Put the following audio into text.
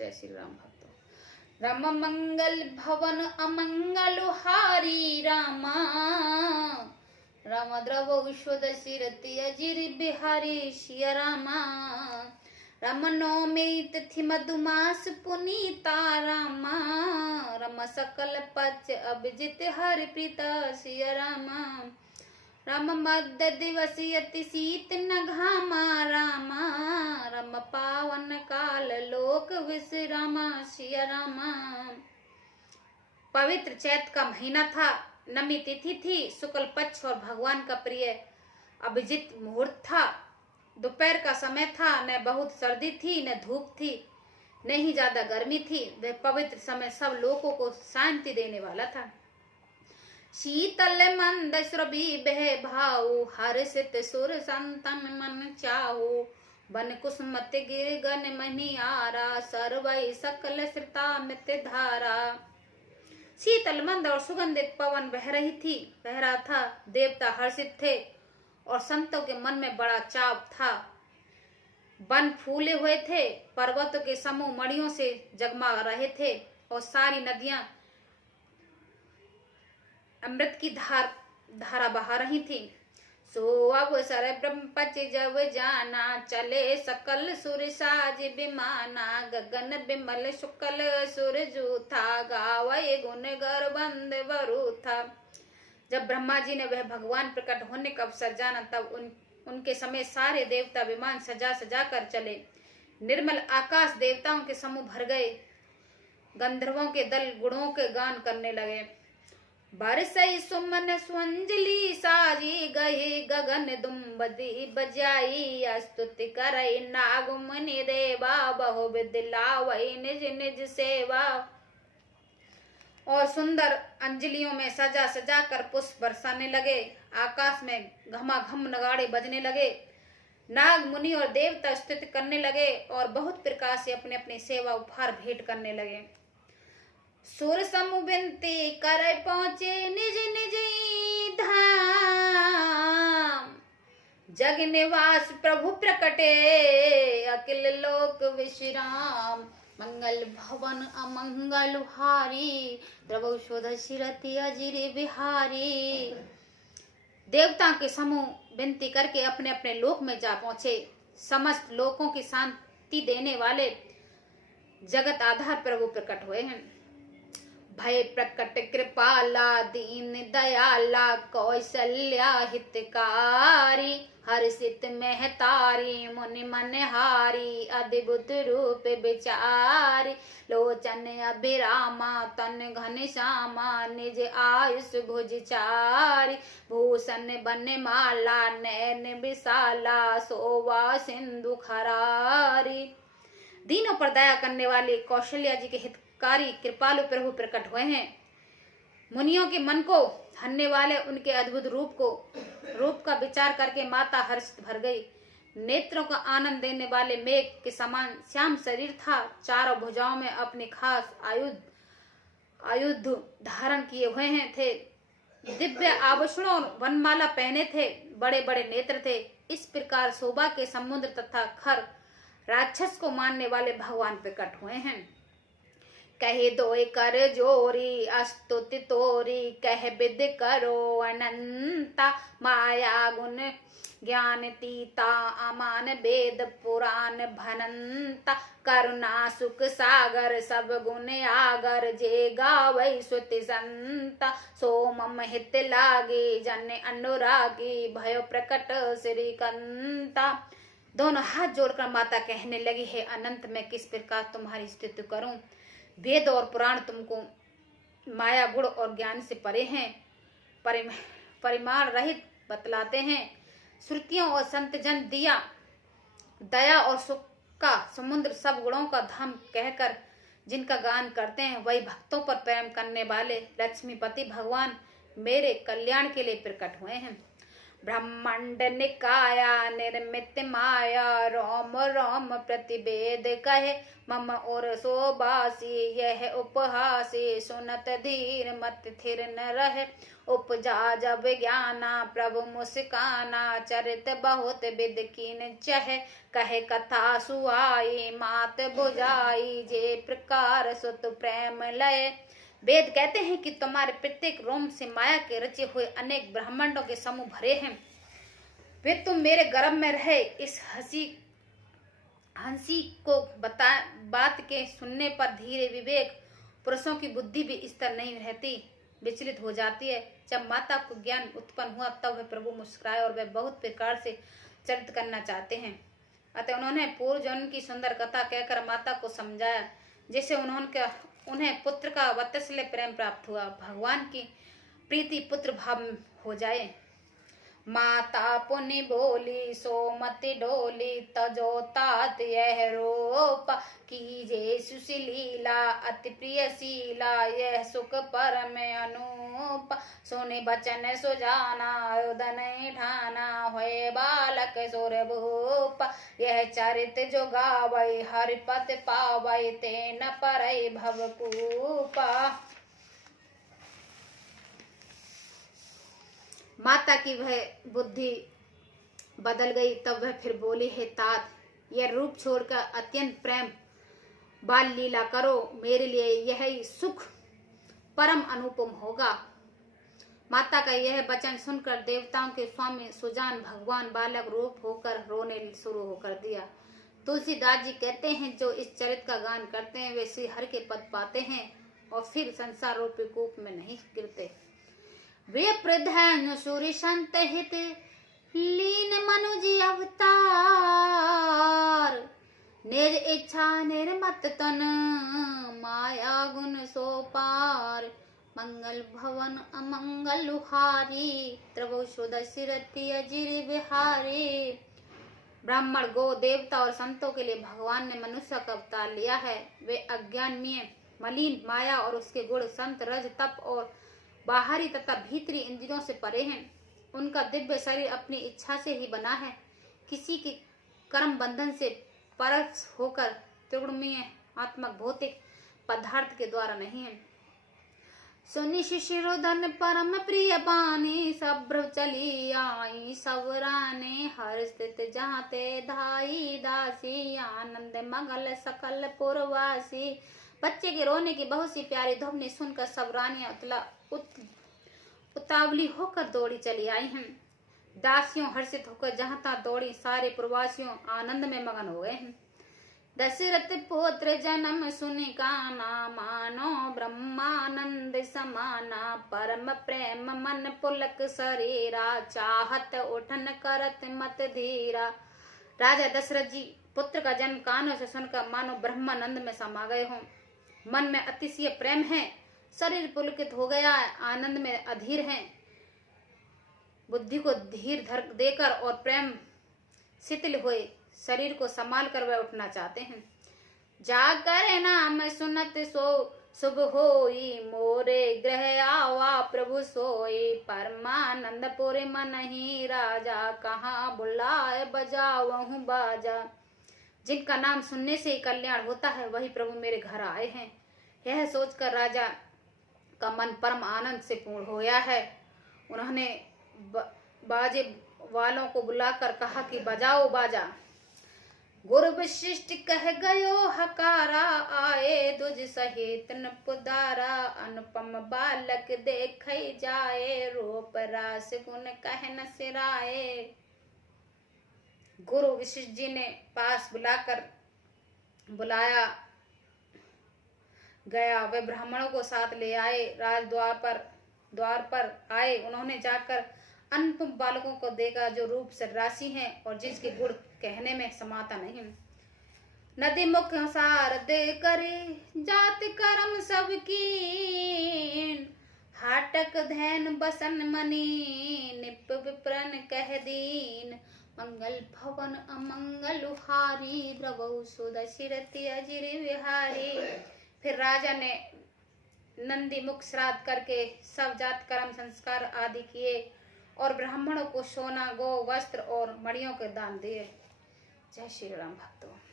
जय श्री राम भक्तों। राम मंगल भवन अमंगल हारी रामा, राम द्रव स्वदसी रति अजिर बिहारी सिया रामा। राम नवमी तिथि मधुमास पुनीता रामा, राम सकल पच अभिजित हरि प्रीता सिया रामा। राम मध्य दिवसी अति शीत न घामा रामा, राम पावन काल लोक विश्रामा सिया रामा। पवित्र चैत का महीना था, नमी तिथि थी, शुक्ल पक्ष और भगवान का प्रिय अभिजित मुहूर्त था। दोपहर का समय था, न बहुत सर्दी थी न धूप थी, न ही ज्यादा गर्मी थी। वह पवित्र समय सब लोगों को शांति देने वाला था। शीतल मंद श्रवी बह भाऊ, हर्षित सुर संतन मन चाहू। बन कुसुमत गिर गन मनियारा, सर्वै सकल श्रुता मित धारा। शीतल मंद और सुगंधित पवन बह रहा था। देवता हर्षित थे और संतों के मन में बड़ा चाव था। वन फूले हुए थे, पर्वतों के समूह मणियों से जगमगा रहे थे और सारी नदियां अमृत की धारा बहा रही थी। सो अवसर ब्रह्मपच जब जाना, चले सकल सुर साज विमाना। गगन बिमल शुक्ल सूरजू था, गावै गुण गर्वंद वरु था। जब ब्रह्मा जी ने वह भगवान प्रकट होने का अवसर जाना, तब उनके समय सारे देवता विमान सजा सजा कर चले। निर्मल आकाश देवताओं के समूह भर गए। गंधर्वों के दल गुणों के गान करने लगे। बरसई सुमन स्वंजलि साजी, गही गगन दुम्बदी बजाई। स्तुति करई नाग मुनि देवा, बहु विधि लावई निज निज सेवा। और सुंदर अंजलियों में सजा सजा कर पुष्प बरसाने लगे। आकाश में घमाघम नगाड़े बजने लगे। नाग मुनि और देवता स्तुति करने लगे और बहुत प्रकार से अपने अपने सेवा उपहार भेंट करने लगे। सुर समूह विनती कर पहुंचे निज निज धाम। जग निवास प्रभु प्रकटे, अखिल लोक विश्राम। मंगल भवन अमंगल हारी, द्रव स्वदसी रति अजिर बिहारी। देवताओं के समूह विनती करके अपने अपने लोक में जा पहुंचे। समस्त लोकों की शांति देने वाले जगत आधार प्रभु प्रकट हुए हैं। भय प्रकट कृपाला दीन दयाला, कौशल्या हितकारी। हर्षित महतारी मुनि मनहारी, अद्भुत रूप विचारी। लोचन अभिरामा तन घन श्यामा, निज आयुष भुजचारी। भूषण बनमाला नैन विशाला, शोभा सिंधु खरारी। दीनों पर दया करने वाले कौशल्या जी के हितकारी कृपालु प्रभु प्रकट हुए हैं। मुनियों के मन को हरने वाले उनके अद्भुत रूप का विचार करके माता हर्षित भर गई। नेत्रों का आनंद देने वाले मेघ के समान श्याम शरीर था। चारों भुजाओं में अपने खास आयुध धारण किए हुए हैं थे। दिव्य आभूषणों और वनमाला पहने थे। बड़े बड़े नेत्र थे। इस प्रकार शोभा के समुद्र तथा खर राक्षस को मानने वाले भगवान प्रकट हुए हैं। कहे दोय कर जोरी अस्तुति तोरी, कह विद करो अनंता। माया गुण ज्ञान तीता, अमान वेद पुराण भनंता। करुणा सुख सागर सब गुण आगर, जे गावै श्रुति संता। सोमम हित लागे जन अनुरागी, भयो प्रकट श्रीकंता। दोनों हाथ जोड़कर माता कहने लगी, है अनंत मैं किस प्रकार तुम्हारी स्तुति करूं। वेद और पुराण तुमको माया गुण और ज्ञान से परे हैं, परिमाण रहित बतलाते हैं। श्रुतियों और संत जन दिया दया और सुख का समुद्र सब गुणों का धाम कहकर जिनका गान करते हैं, वही भक्तों पर प्रेम करने वाले लक्ष्मीपति भगवान मेरे कल्याण के लिए प्रकट हुए हैं। ब्रह्मांड निकाया निर्मित माया रोम रोम प्रतिवेद कहे मम और सोबासी यह उपहासी सुनत धीर मत थिर न रहे उपजा जब ज्ञाना प्रभु मुस्काना चरित बहुत विद कीन चह कहे कथा सुहाई मात बुझाई जे प्रकार सुत प्रेम लय। वेद कहते हैं कि तुम्हारे प्रत्येक रोम से माया के रचे हुए अनेक ब्रह्मांडों के समूह भरे हैं। वे तुम मेरे गर्भ में रहे इस हंसी को बात के सुनने पर धीरे विवेक पुरुषों की बुद्धि भी इस तरह नहीं रहती, विचलित हो जाती है। जब माता को ज्ञान उत्पन्न हुआ तब वह प्रभु मुस्कुराए और वे बहुत प्रकार से चरित करना चाहते हैं। अतः उन्होंने पूर्व जन्म की सुंदर कथा कहकर माता को समझाया, जिससे उन्हें पुत्र का वात्सल्य प्रेम प्राप्त हुआ, भगवान की प्रीति पुत्र भाव हो जाए। माता पुनि बोली सो मति डोली तजो तात यह रूप कीजे सुशीला अति प्रिय शीला यह सुख परम अनूप सुनि बचन सुजाना उदन ठाना होए बालक सुर भूप यह चरित जो गावै हरिपत पावै ते न परई भवकूपा। माता की वह बुद्धि बदल गई। तब वह फिर बोली, हे तात, यह रूप छोड़कर अत्यंत प्रेम बाल लीला करो, मेरे लिए यह सुख परम अनुपम होगा। माता का यह वचन सुनकर देवताओं के स्वामी सुजान भगवान बालक रूप होकर रोने शुरू होकर दिया। तुलसीदास जी कहते हैं, जो इस चरित्र का गान करते हैं वे श्री हरि के पद पाते हैं और फिर संसार रूपी कूप में नहीं गिरते। वे प्रधान सूर्य संत हित लीन मनुजी अवतार निज इच्छा निर्मत तन माया गुण सो पार मंगल भवन अमंगल हारी त्रवो सुदशिरति अजिर बिहारी। ब्राह्मण गो देवता और संतों के लिए भगवान ने मनुष्य का अवतार लिया है। वे अज्ञान में मलिन माया और उसके गुण संत रज तप और बाहरी तथा भीतरी इंद्रियों से परे हैं। उनका दिव्य शरीर अपनी इच्छा से ही बना है, किसी के कर्म बंधन से परस होकर त्रिगुणमय आत्मक भौतिक पदार्थ के द्वारा नहीं है। सुनि शिशिरोधन परम प्रिय बानी सब्र चली आई सवराने हर स्थित जाते धाई दासी आनंद मंगल सकल पुरवासी। बच्चे के रोने की बहुत सी प्यारी ध्वनि सुनकर सब रानियां उतावली होकर दौड़ी चली आई हैं। दासियों हर्षित होकर जहां तहां दौड़ी, सारे प्रवासियों आनंद में मगन हो गए हैं। दशरथ पुत्र जन्म सुनि काना मानो ब्रह्मानंद समाना परम प्रेम मन पुलक शरीरा चाहत उठन करत मत धीरा। राजा दशरथ जी पुत्र का जन्म कानों से सुनकर मानो ब्रह्मानंद में समा गए हों। मन में अतिशय प्रेम है, शरीर पुलकित हो गया है, आनंद में अधीर हैं। बुद्धि को धीर धर देकर और प्रेम शिथिल हुए शरीर को संभाल कर वह उठना चाहते हैं। जाकर नाम सुनत सो शुभ होई मोरे ग्रह आवा प्रभु सोई परमानंद पुर मन ही राजा कहाँ बुलाए बजावहु बाजा। जिनका नाम सुनने से ही कल्याण होता है वही प्रभु मेरे घर आए हैं। यह सोचकर राजा का मन परम आनंद से पूर्ण हो गया है। उन्होंने बाजे वालों को बुलाकर कहा कि बजाओ बाजा। गुरु वशिष्ठ कह गयो हकारा आए दुज सहित नपुदारा अनुपम बालक देख जाए रूप रास गुण कह न सिराए। गुरु वशिष्ठ जी ने पास बुलाया गया। वे ब्राह्मणों को साथ ले आए। द्वार पर आए। उन्होंने जाकर अनुपम बालकों को देखा जो रूप से राशि हैं और जिसके गुण कहने में समाता नहीं। नदी मुख सारद करे जात कर्म सबकी हाटक धैन बसन मनी निप विप्रन कह दीन मंगल भवन अमंगल हारी द्रवौ सुदशिरति अजिर विहारी। फिर राजा ने नंदी मुख श्राद्ध करके सब जात कर्म संस्कार आदि किए और ब्राह्मणों को सोना, गौ, वस्त्र और मणियों के दान दिए। जय श्री राम भक्तों।